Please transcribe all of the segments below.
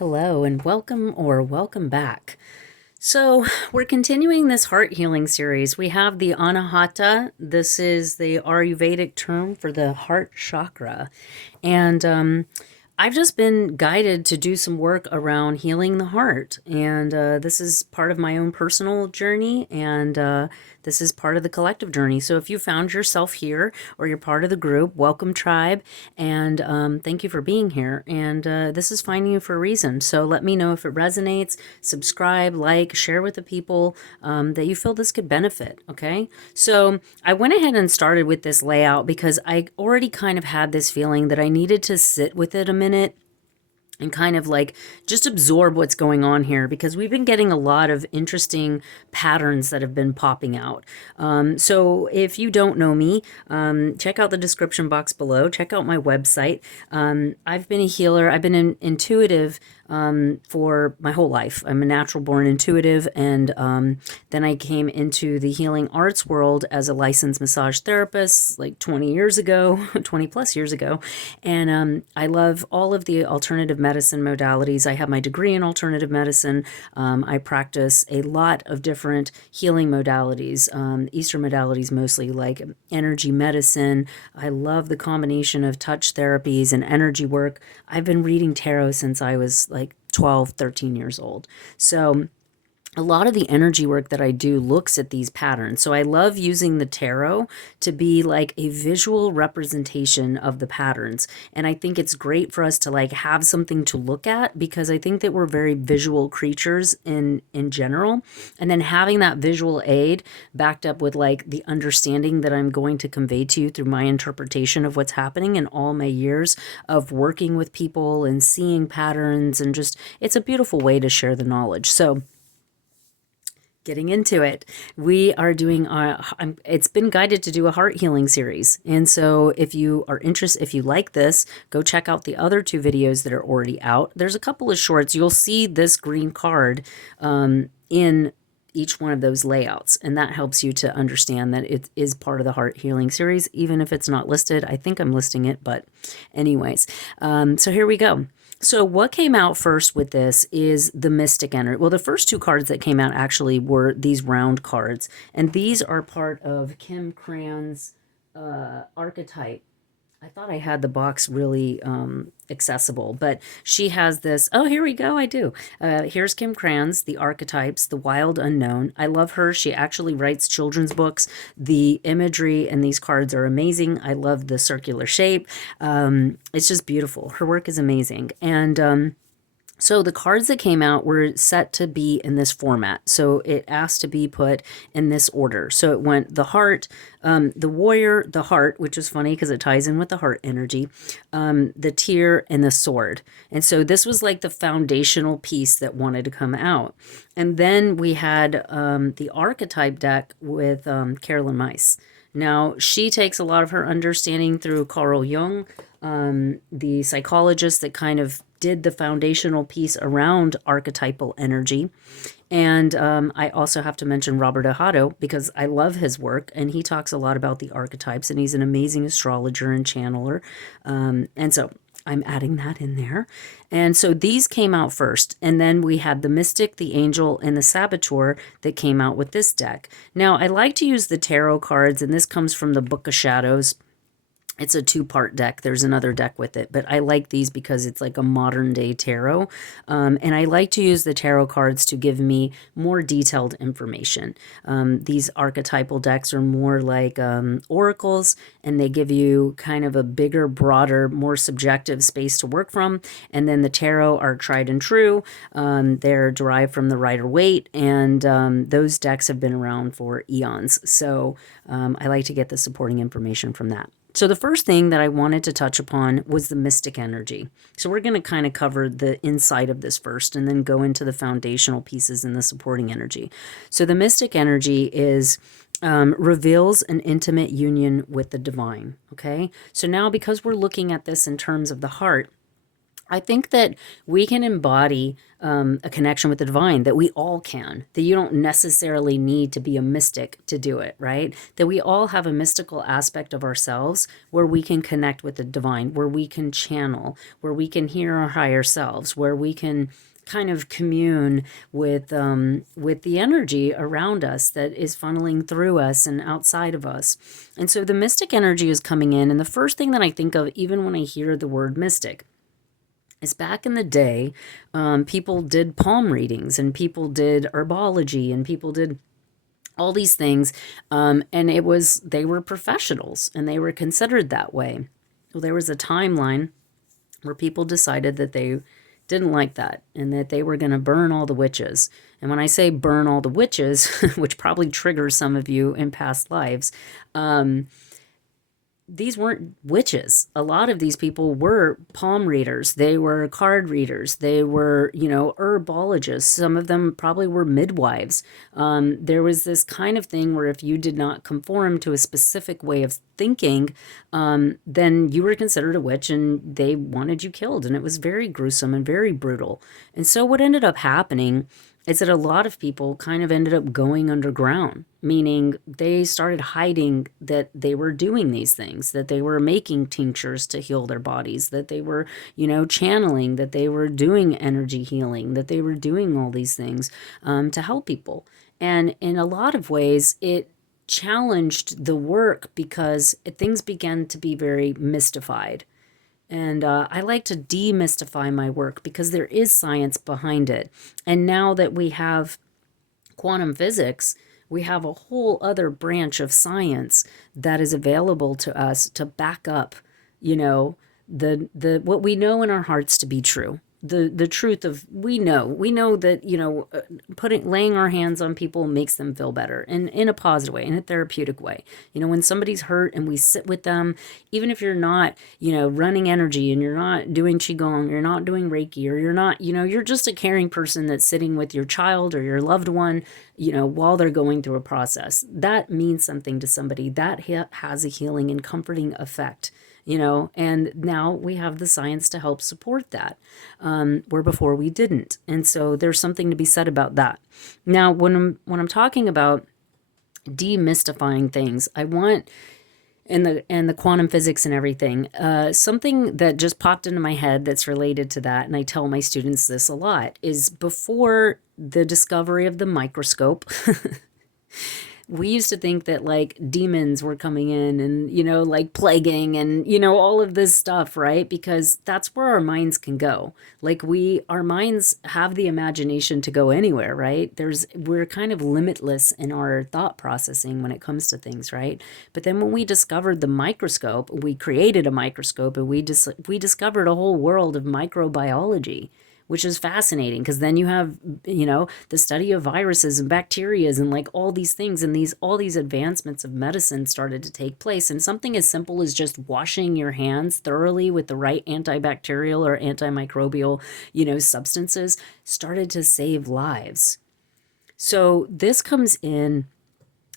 Hello and welcome back. So we're continuing this heart healing series. We have the Anahata. This is the Ayurvedic term for the heart chakra. And I've just been guided to do some work around healing the heart. And this is part of my own personal journey. And this is part of the collective journey. So if you found yourself here or you're part of the group, welcome tribe. And thank you for being here. And this is finding you for a reason. So let me know if it resonates. Subscribe, like, share with the people that you feel this could benefit. Okay. So I went ahead and started with this layout because I already kind of had this feeling that I needed to sit with it a minute and kind of like just absorb what's going on here, because we've been getting a lot of interesting patterns that have been popping out. So if you don't know me, check out the description box below. Check out my website. I've been a healer. I've been an intuitive for my whole life. I'm a natural born intuitive, and then I came into the healing arts world as a licensed massage therapist like 20 years ago, 20 plus years ago. And I love all of the alternative medicine modalities. I have my degree in alternative medicine. I practice a lot of different healing modalities, Eastern modalities mostly, like energy medicine. I love the combination of touch therapies and energy work. I've been reading tarot since I was like 12, 13 years old. So a lot of the energy work that I do looks at these patterns. So I love using the tarot to be like a visual representation of the patterns. And I think it's great for us to like have something to look at, because I think that we're very visual creatures in general. And then having that visual aid backed up with like the understanding that I'm going to convey to you through my interpretation of what's happening in all my years of working with people and seeing patterns, and just, it's a beautiful way to share the knowledge. So getting into it, we are doing it's been guided to do a heart healing series. And so if you are interested, if you like this, go check out the other two videos that are already out. There's a couple of shorts. You'll see this green card in each one of those layouts, and that helps you to understand that it is part of the heart healing series, even if it's not listed. I think I'm listing it, but anyways, so here we go. So what came out first with this is the mystic energy. Well, the first two cards that came out actually were these round cards, and these are part of Kim Cran's archetype. I thought I had the box really accessible, but she has this. Oh, here we go. I do. Here's Kim Cran's, the archetypes, the wild unknown. I love her. She actually writes children's books. The imagery in these cards are amazing. I love the circular shape. It's just beautiful. Her work is amazing. And so the cards that came out were set to be in this format. So it asked to be put in this order. So it went the heart, the warrior, the heart, which is funny because it ties in with the heart energy, the tear, and the sword. And so this was like the foundational piece that wanted to come out. And then we had the archetype deck with Carolyn Myss. Now, she takes a lot of her understanding through Carl Jung, the psychologist that kind of did the foundational piece around archetypal energy. And I also have to mention Robert Ahato, because I love his work, and he talks a lot about the archetypes, and he's an amazing astrologer and channeler. And so I'm adding that in there. And so these came out first, and then we had the Mystic, the Angel, and the Saboteur that came out with this deck. Now, I like to use the tarot cards, and this comes from the Book of Shadows. It's a two-part deck. There's another deck with it, but I like these because it's like a modern-day tarot. And I like to use the tarot cards to give me more detailed information. These archetypal decks are more like oracles, and they give you kind of a bigger, broader, more subjective space to work from. And then the tarot are tried and true. They're derived from the Rider-Waite, and those decks have been around for eons. So I like to get the supporting information from that. So the first thing that I wanted to touch upon was the mystic energy. So we're going to kind of cover the inside of this first, and then go into the foundational pieces and the supporting energy. So the mystic energy is reveals an intimate union with the divine. Okay. So now, because we're looking at this in terms of the heart, I think that we can embody a connection with the divine, that we all can, that you don't necessarily need to be a mystic to do it, right? That we all have a mystical aspect of ourselves where we can connect with the divine, where we can channel, where we can hear our higher selves, where we can kind of commune with the energy around us that is funneling through us and outside of us. And so the mystic energy is coming in, and the first thing that I think of, even when I hear the word mystic, is back in the day, people did palm readings and people did herbology and people did all these things. And they were professionals and they were considered that way. Well, there was a timeline where people decided that they didn't like that and that they were going to burn all the witches. And when I say burn all the witches, which probably triggers some of you in past lives, these weren't witches. A lot of these people were palm readers. They were card readers. They were, herbologists. Some of them probably were midwives. There was this kind of thing where if you did not conform to a specific way of thinking, then you were considered a witch and they wanted you killed. And it was very gruesome and very brutal. And so what ended up happening is that a lot of people kind of ended up going underground, meaning they started hiding that they were doing these things, that they were making tinctures to heal their bodies, that they were, channeling, that they were doing energy healing, that they were doing all these things to help people. And in a lot of ways, it challenged the work because things began to be very mystified. And I like to demystify my work because there is science behind it. And now that we have quantum physics, we have a whole other branch of science that is available to us to back up, the what we know in our hearts to be true. The truth of we know that laying our hands on people makes them feel better and in a positive way, in a therapeutic way. When somebody's hurt and we sit with them, even if you're not running energy and you're not doing qigong, you're not doing reiki, or you're not you're just a caring person that's sitting with your child or your loved one while they're going through a process, that means something to somebody. That has a healing and comforting effect. And now we have the science to help support that, where before we didn't. And so there's something to be said about that. Now, when I'm talking about demystifying things, I want, and the quantum physics and everything, something that just popped into my head that's related to that, and I tell my students this a lot, is before the discovery of the microscope, we used to think that like demons were coming in and, like plaguing and, all of this stuff, right? Because that's where our minds can go. Like our minds have the imagination to go anywhere, right? We're kind of limitless in our thought processing when it comes to things, right? But then when we discovered the microscope, we created a microscope and we discovered a whole world of microbiology, which is fascinating because then you have, the study of viruses and bacterias and like all these things, and all these advancements of medicine started to take place. And something as simple as just washing your hands thoroughly with the right antibacterial or antimicrobial, substances started to save lives. So this comes in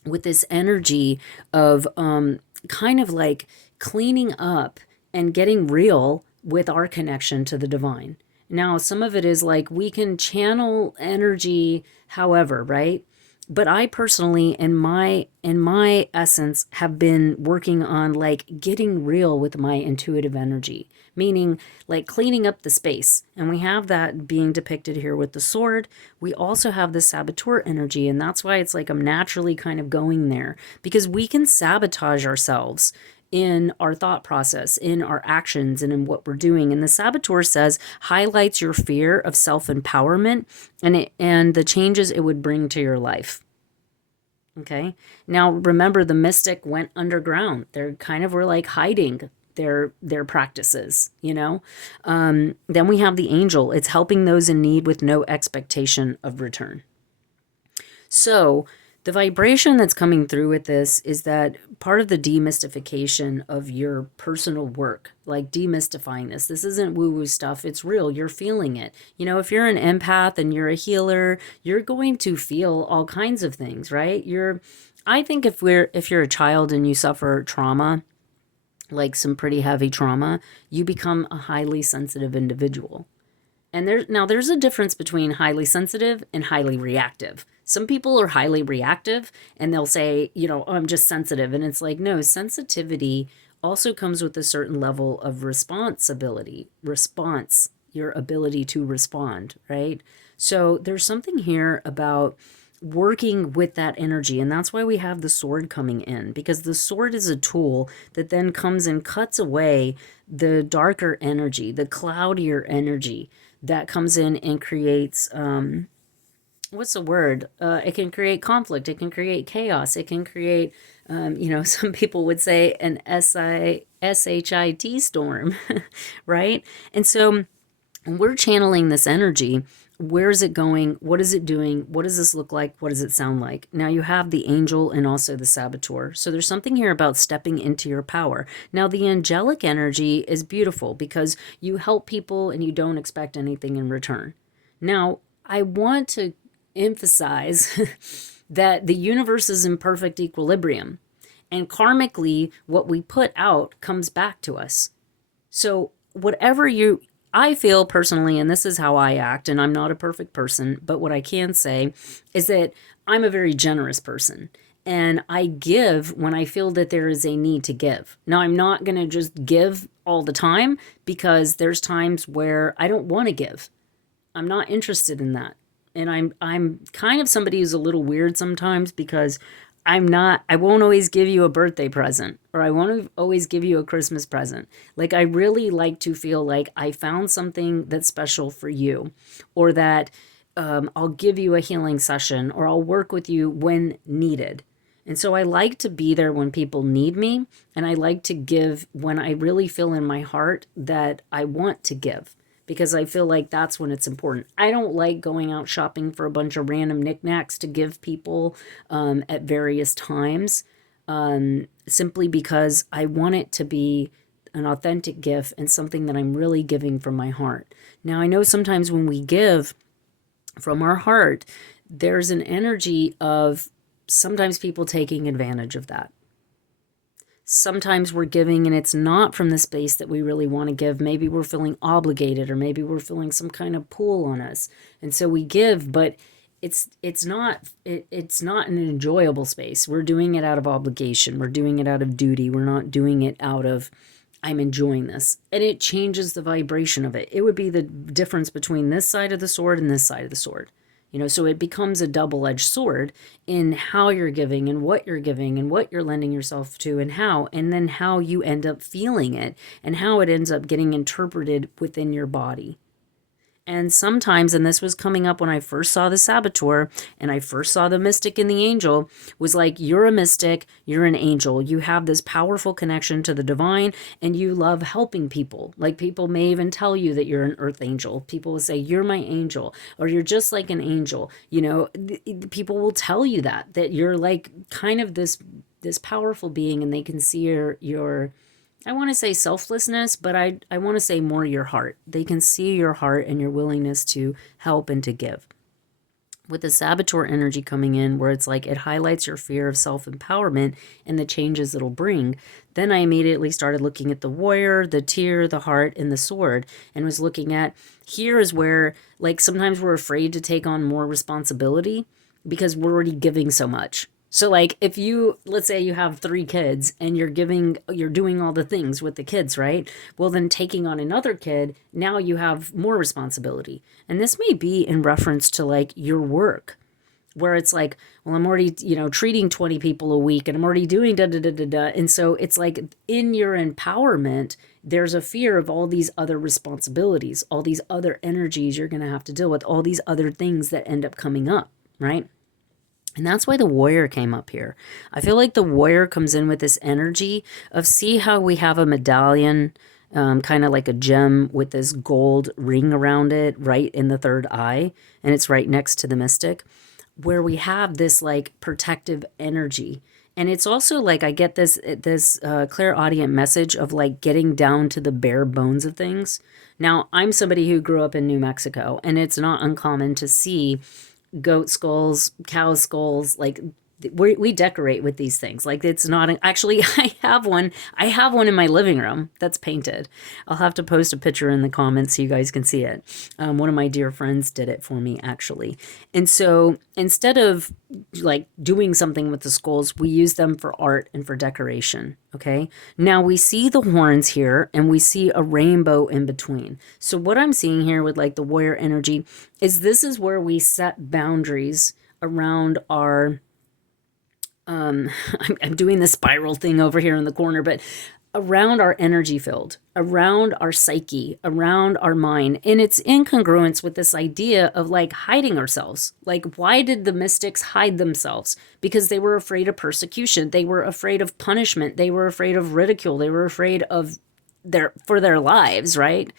with this energy of kind of like cleaning up and getting real with our connection to the divine. Now, some of it is like we can channel energy however, right? But I personally, in my essence, have been working on like getting real with my intuitive energy, meaning like cleaning up the space. And we have that being depicted here with the sword. We also have the saboteur energy, and that's why it's like I'm naturally kind of going there, because we can sabotage ourselves in our thought process, in our actions, and in what we're doing. And the saboteur says highlights your fear of self-empowerment and the changes it would bring to your life. Okay. Now remember, the mystic went underground. They're kind of were like hiding their practices, Then we have the angel. It's helping those in need with no expectation of return. So the vibration that's coming through with this is that part of the demystification of your personal work, like demystifying this isn't woo-woo stuff. It's real. You're feeling it. If you're an empath and you're a healer, you're going to feel all kinds of things, right? I think if you're a child and you suffer trauma, like some pretty heavy trauma, you become a highly sensitive individual. And there's a difference between highly sensitive and highly reactive. Some people are highly reactive and they'll say, oh, I'm just sensitive. And it's like, no, sensitivity also comes with a certain level of response, your ability to respond, right? So there's something here about working with that energy. And that's why we have the sword coming in, because the sword is a tool that then comes and cuts away the darker energy, the cloudier energy that comes in and creates what's the word? It can create conflict. It can create chaos. It can create, some people would say an SHIT storm, right? And so when we're channeling this energy, where is it going? What is it doing? What does this look like? What does it sound like? Now you have the angel and also the saboteur. So there's something here about stepping into your power. Now the angelic energy is beautiful because you help people and you don't expect anything in return. Now, I want to emphasize that the universe is in perfect equilibrium, and karmically, what we put out comes back to us. So I feel personally, and this is how I act, and I'm not a perfect person, but what I can say is that I'm a very generous person. And I give when I feel that there is a need to give. Now, I'm not going to just give all the time, because there's times where I don't want to give. I'm not interested in that. And I'm kind of somebody who's a little weird sometimes, because I won't always give you a birthday present, or I won't always give you a Christmas present. Like, I really like to feel like I found something that's special for you, or that I'll give you a healing session, or I'll work with you when needed. And so I like to be there when people need me, and I like to give when I really feel in my heart that I want to give, because I feel like that's when it's important. I don't like going out shopping for a bunch of random knickknacks to give people at various times, simply because I want it to be an authentic gift and something that I'm really giving from my heart. Now, I know sometimes when we give from our heart, there's an energy of sometimes people taking advantage of that. Sometimes we're giving and it's not from the space that we really want to give. Maybe we're feeling obligated, or maybe we're feeling some kind of pull on us. And so we give, but it's not an enjoyable space. We're doing it out of obligation. We're doing it out of duty. We're not doing it out of, I'm enjoying this. And it changes the vibration of it. It would be the difference between this side of the sword and this side of the sword. So it becomes a double-edged sword in how you're giving and what you're lending yourself to, and then how you end up feeling it, and how it ends up getting interpreted within your body. And sometimes, and this was coming up when I first saw the saboteur and I first saw the mystic and the angel, was like, you're a mystic, you're an angel. You have this powerful connection to the divine, and you love helping people. Like, people may even tell you that you're an earth angel. People will say, you're my angel, or you're just like an angel. People will tell you that you're like kind of this powerful being, and they can see your I want to say selflessness, but I want to say more your heart. They can see your heart and your willingness to help and to give. With the saboteur energy coming in, where it's like it highlights your fear of self-empowerment and the changes it'll bring, then I immediately started looking at the warrior, the tear, the heart, and the sword, and was looking at, here is where, like, sometimes we're afraid to take on more responsibility because we're already giving so much. So, like, if let's say you have 3 kids and you're doing all the things with the kids, right? Well, then taking on another kid, now you have more responsibility. And this may be in reference to, like, your work, where it's like, well, I'm already, treating 20 people a week, and I'm already doing da da da da da. And so it's like, in your empowerment, there's a fear of all these other responsibilities, all these other energies you're going to have to deal with, all these other things that end up coming up, right? And that's why the warrior came up here. I feel like the warrior comes in with this energy of, see how we have a medallion, kind of like a gem with this gold ring around it, right in the third eye, and it's right next to the mystic, where we have this like protective energy. And it's also like, I get this clairaudient message of like getting down to the bare bones of things. Now, I'm somebody who grew up in New Mexico, and it's not uncommon to see goat skulls, cow skulls, like we decorate with these things. Like, it's not actually, I have one in my living room that's painted. I'll have to post a picture in the comments so you guys can see it. One of my dear friends did it for me, actually. And so instead of like doing something with the skulls, we use them for art and for decoration. Okay, now we see the horns here and we see a rainbow in between. So what I'm seeing here with like the warrior energy is this is where we set boundaries around our I'm doing the spiral thing over here in the corner, but around our energy field, around our psyche, around our mind. And it's in congruence with this idea of like hiding ourselves. Like, why did the mystics hide themselves? Because they were afraid of persecution. They were afraid of punishment. They were afraid of ridicule. They were afraid of their lives, right?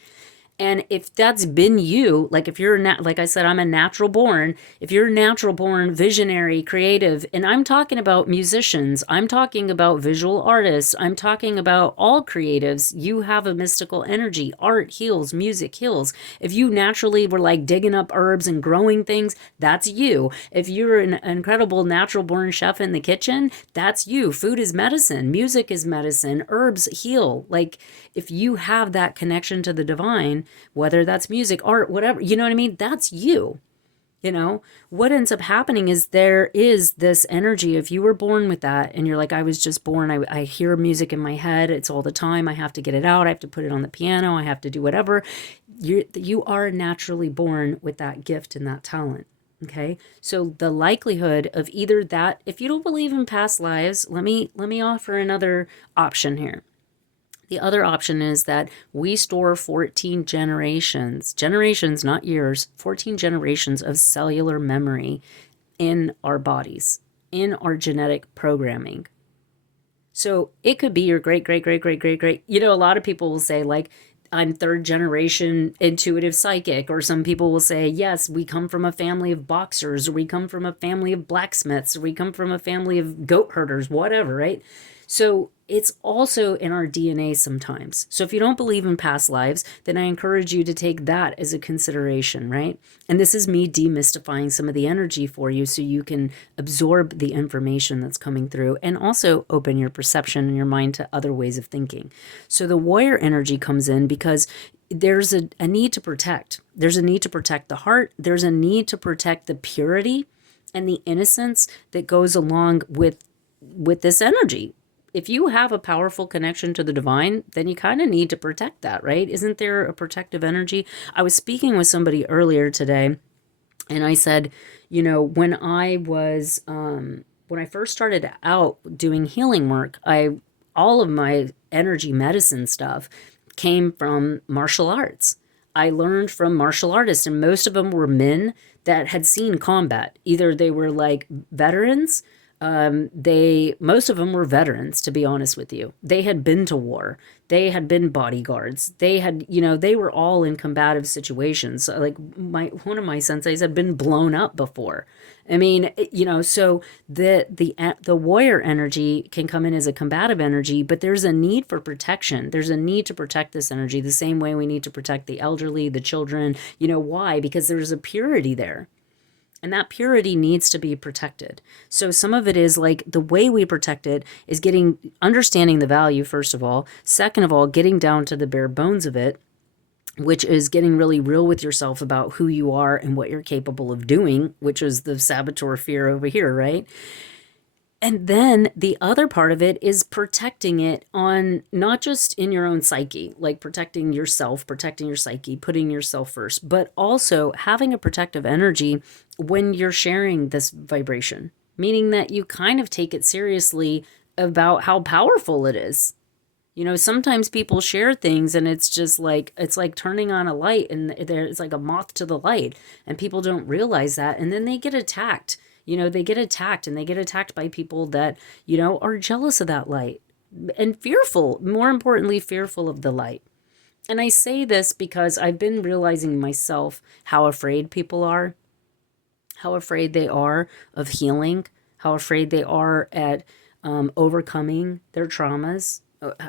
And if that's been you, like if you're like I said, I'm a natural born. If you're a natural born visionary, creative, and I'm talking about musicians, I'm talking about visual artists, I'm talking about all creatives, you have a mystical energy. Art heals, music heals. If you naturally were like digging up herbs and growing things, that's you. If you're an incredible natural born chef in the kitchen, that's you. Food is medicine, music is medicine, herbs heal. Like, if you have that connection to the divine, whether that's music, art, whatever, you know what I mean? That's you. You know, what ends up happening is there is this energy. If you were born with that and you're like, I was just born, I hear music in my head. It's all the time. I have to get it out. I have to put it on the piano. I have to do whatever. You are naturally born with that gift and that talent. Okay. So the likelihood of either that, if you don't believe in past lives, let me offer another option here. The other option is that we store 14 generations, not years, 14 generations of cellular memory in our bodies, in our genetic programming. So it could be your great, great, great, great, great, great. You know, a lot of people will say like, I'm third generation intuitive psychic, or some people will say, yes, we come from a family of boxers, or we come from a family of blacksmiths, or we come from a family of goat herders, whatever, right? So it's also in our DNA sometimes. So if you don't believe in past lives, then I encourage you to take that as a consideration, right? And this is me demystifying some of the energy for you so you can absorb the information that's coming through and also open your perception and your mind to other ways of thinking. So the warrior energy comes in because there's a need to protect. There's a need to protect the heart. There's a need to protect the purity and the innocence that goes along with this energy. If you have a powerful connection to the divine, then you kind of need to protect that, right? Isn't there a protective energy? I was speaking with somebody earlier today, and I said, you know, when I first started out doing healing work, all of my energy medicine stuff came from martial arts. I learned from martial artists, and most of them were men that had seen combat. Either they were like veterans. Most of them were veterans, to be honest with you. They had been to war. They had been bodyguards. They had, you know, they were all in combative situations. Like one of my senseis had been blown up before. I mean, you know, so the warrior energy can come in as a combative energy, but there's a need for protection. There's a need to protect this energy the same way we need to protect the elderly, the children. You know, why? Because there's a purity there. And that purity needs to be protected. So some of it is like the way we protect it is understanding the value, first of all. Second of all, getting down to the bare bones of it, which is getting really real with yourself about who you are and what you're capable of doing, which is the saboteur fear over here, right? And then the other part of it is protecting it on not just in your own psyche, like protecting yourself, protecting your psyche, putting yourself first, but also having a protective energy when you're sharing this vibration, meaning that you kind of take it seriously about how powerful it is. You know, sometimes people share things and it's just like, it's like turning on a light and it's like a moth to the light, and people don't realize that. And then they get attacked. You know, they get attacked, and they get attacked by people that, you know, are jealous of that light and fearful, more importantly, fearful of the light. And I say this because I've been realizing myself how afraid people are, how afraid they are of healing, how afraid they are at overcoming their traumas,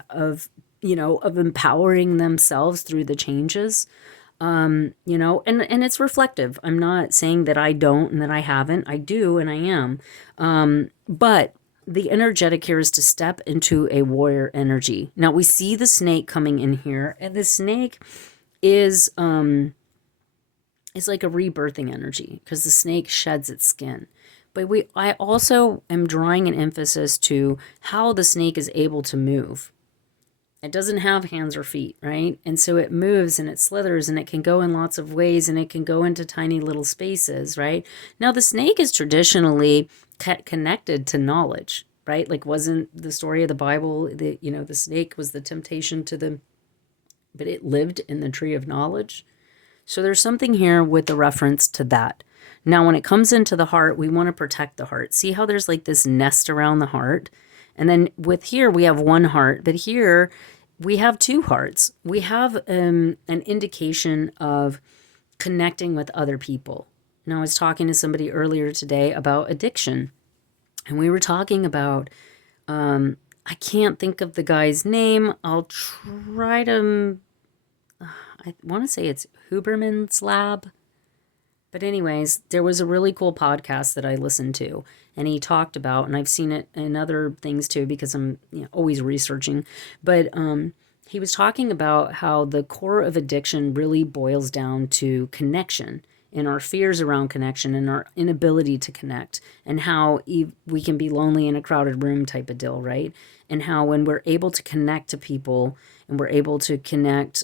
of empowering themselves through the changes. You know, and it's reflective. I'm not saying that I don't and that I haven't. I do and I am. But the energetic here is to step into a warrior energy. Now we see the snake coming in here, and the snake is like a rebirthing energy because the snake sheds its skin. But I also am drawing an emphasis to how the snake is able to move. It doesn't have hands or feet, right? And so it moves and it slithers and it can go in lots of ways and it can go into tiny little spaces, right? Now, the snake is traditionally connected to knowledge, right? Like, wasn't the story of the Bible that, you know, the snake was the temptation to the, but it lived in the tree of knowledge? So there's something here with the reference to that. Now, when it comes into the heart, we want to protect the heart. See how there's like this nest around the heart? And then with here, we have one heart, but here we have two hearts. We have an indication of connecting with other people. Now, I was talking to somebody earlier today about addiction, and we were talking about, I can't think of the guy's name. I'll try to, I want to say it's Huberman's Lab. But anyways, there was a really cool podcast that I listened to, and he talked about, and I've seen it in other things too because I'm always researching. But he was talking about how the core of addiction really boils down to connection, and our fears around connection, and our inability to connect, and how we can be lonely in a crowded room type of deal, right? And how when we're able to connect to people, and we're able to connect,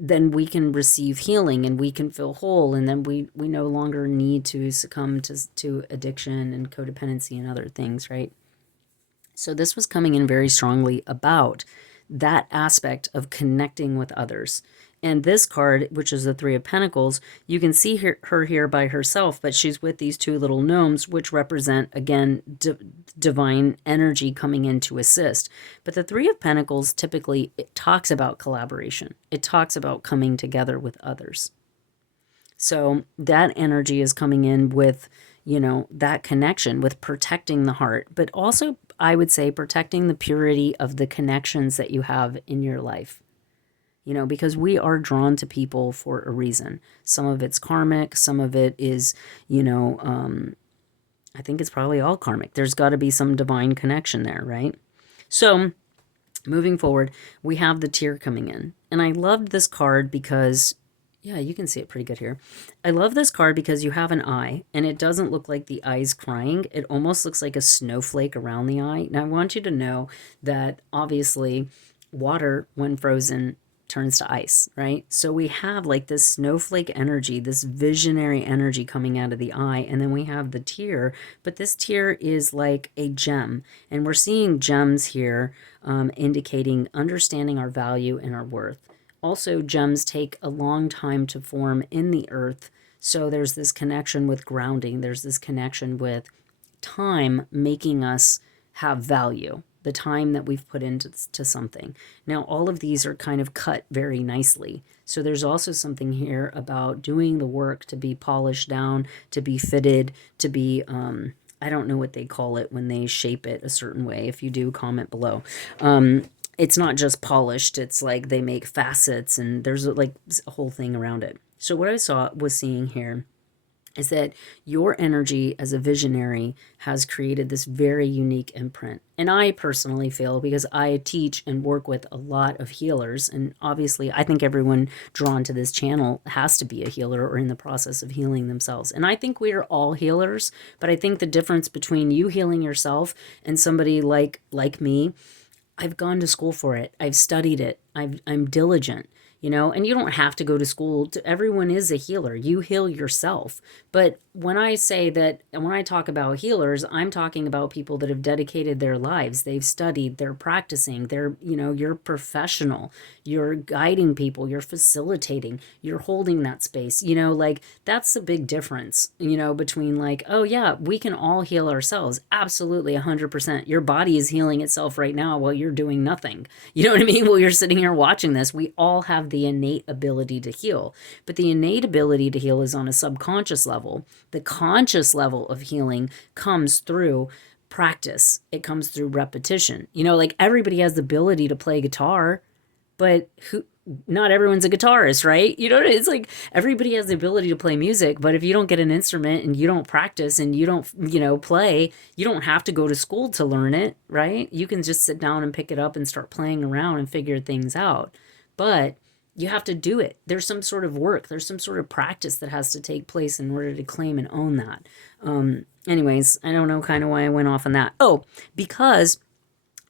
then we can receive healing and we can feel whole, and then we no longer need to succumb to addiction and codependency and other things, right? So this was coming in very strongly about that aspect of connecting with others. And this card, which is the Three of Pentacles, you can see her here by herself, but she's with these two little gnomes, which represent, again, divine energy coming in to assist. But the Three of Pentacles, typically, it talks about collaboration. It talks about coming together with others. So that energy is coming in with, that connection, with protecting the heart, but also, I would say, protecting the purity of the connections that you have in your life. Because we are drawn to people for a reason. Some of it's karmic, some of it is, I think it's probably all karmic. There's got to be some divine connection there, right? So moving forward, we have the tear coming in. And I loved this card because, yeah, you can see it pretty good here. I love this card because you have an eye, and it doesn't look like the eye's crying. It almost looks like a snowflake around the eye. Now, I want you to know that obviously water, when frozen, turns to ice, right? So we have like this snowflake energy, this visionary energy coming out of the eye, and then we have the tear, but this tear is like a gem, and we're seeing gems here indicating understanding our value and our worth. Also, gems take a long time to form in the earth, so there's this connection with grounding, there's this connection with time making us have value, the time that we've put into something. Now, all of these are kind of cut very nicely. So there's also something here about doing the work to be polished down, to be fitted, to be, I don't know what they call it when they shape it a certain way. If you do, comment below. It's not just polished. It's like they make facets, and there's like a whole thing around it. So what I was seeing here is that your energy as a visionary has created this very unique imprint. And I personally feel, because I teach and work with a lot of healers, and obviously I think everyone drawn to this channel has to be a healer or in the process of healing themselves. And I think we are all healers, but I think the difference between you healing yourself and somebody like me, I've gone to school for it. I've studied it. I'm diligent. And you don't have to go to school. Everyone is a healer. You heal yourself. But when I say that, and when I talk about healers, I'm talking about people that have dedicated their lives. They've studied, they're practicing, you're professional, you're guiding people, you're facilitating, you're holding that space, like that's the big difference, between like, oh yeah, we can all heal ourselves. Absolutely. 100%. Your body is healing itself right now while you're doing nothing. You know what I mean? While you're sitting here watching this, we all have the innate ability to heal, but the innate ability to heal is on a subconscious level. The conscious level of healing comes through practice. It comes through repetition. Like everybody has the ability to play guitar, but not everyone's a guitarist, right? You know, it's like everybody has the ability to play music, but if you don't get an instrument and you don't practice and you don't, play, you don't have to go to school to learn it, right? You can just sit down and pick it up and start playing around and figure things out. But you have to do it. There's some sort of work, there's some sort of practice that has to take place in order to claim and own that. Anyways, I don't know kind of why I went off on that. Oh, because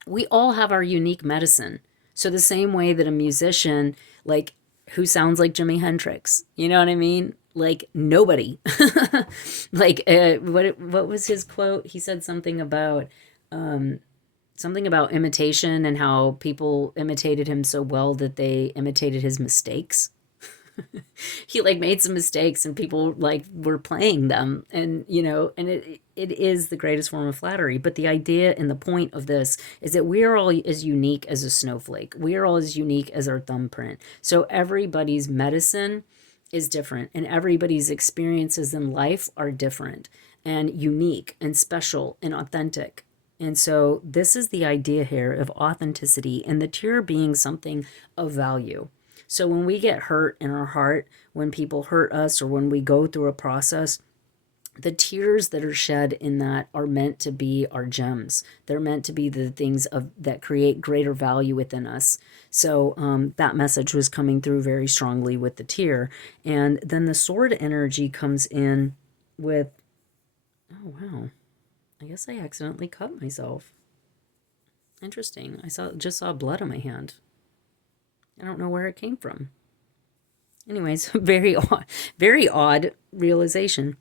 we all have our unique medicine. So the same way that a musician, like, who sounds like Jimi Hendrix, you know what I mean? Like nobody. Like what was his quote? He said something about imitation and how people imitated him so well that they imitated his mistakes. He like made some mistakes and people like were playing them, and and it is the greatest form of flattery. But the idea and the point of this is that we are all as unique as a snowflake. We are all as unique as our thumbprint. So everybody's medicine is different, and everybody's experiences in life are different and unique and special and authentic. And so this is the idea here of authenticity and the tear being something of value. So when we get hurt in our heart, when people hurt us, or when we go through a process, the tears that are shed in that are meant to be our gems. They're meant to be the things that create greater value within us. So that message was coming through very strongly with the tear. And then the sword energy comes in with, oh wow, I guess I accidentally cut myself. Interesting. Just saw blood on my hand. I don't know where it came from. Anyways, very odd realization.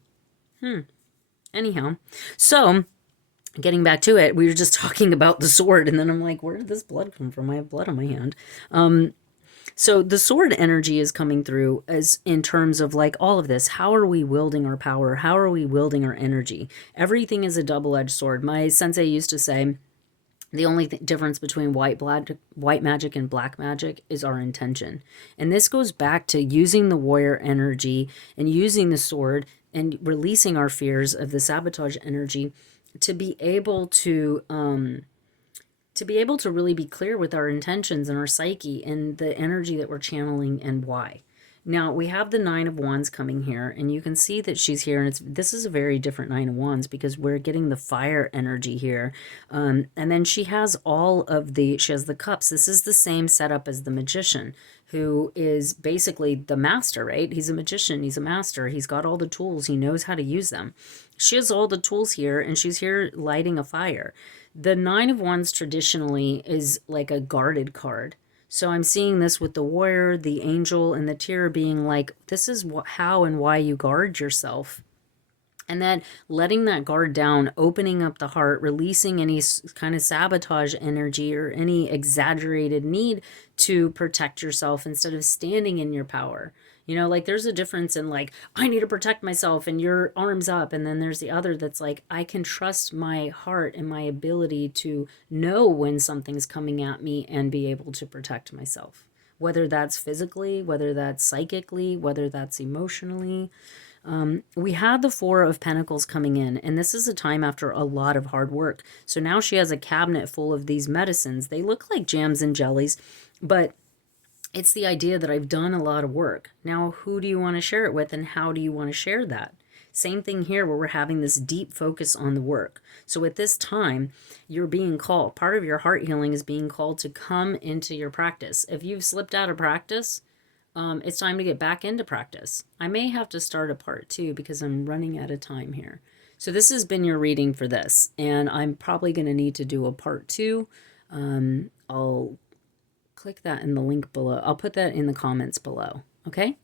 Anyhow, so getting back to it, we were just talking about the sword, and then I'm like, where did this blood come from? I have blood on my hand. So the sword energy is coming through as in terms of like all of this. How are we wielding our power? How are we wielding our energy? Everything is a double-edged sword. My sensei used to say, the only difference between white magic and black magic is our intention. And this goes back to using the warrior energy and using the sword and releasing our fears of the sabotage energy to be able to really be clear with our intentions and our psyche and the energy that we're channeling and why. Now, we have the Nine of Wands coming here, and you can see that she's here, and this is a very different Nine of Wands because we're getting the fire energy here. And then she has she has the cups. This is the same setup as the magician, who is basically the master, right? He's a magician, he's a master, he's got all the tools, he knows how to use them. She has all the tools here, and she's here lighting a fire. The Nine of Wands traditionally is like a guarded card. So I'm seeing this with the warrior, the angel, and the tear being like, this is how and why you guard yourself. And then letting that guard down, opening up the heart, releasing any kind of sabotage energy or any exaggerated need to protect yourself instead of standing in your power. Like there's a difference in like, I need to protect myself and your arms up. And then there's the other that's like, I can trust my heart and my ability to know when something's coming at me and be able to protect myself. Whether that's physically, whether that's psychically, whether that's emotionally. We had the Four of Pentacles coming in, and this is a time after a lot of hard work. So now she has a cabinet full of these medicines. They look like jams and jellies, but it's the idea that I've done a lot of work. Now, who do you want to share it with, and how do you want to share that? Same thing here where we're having this deep focus on the work. So at this time, you're being called. Part of your heart healing is being called to come into your practice. If you've slipped out of practice, it's time to get back into practice. I may have to start a part 2 because I'm running out of time here. So this has been your reading for this, and I'm probably going to need to do a part 2. I'll click that in the link below. I'll put that in the comments below. Okay?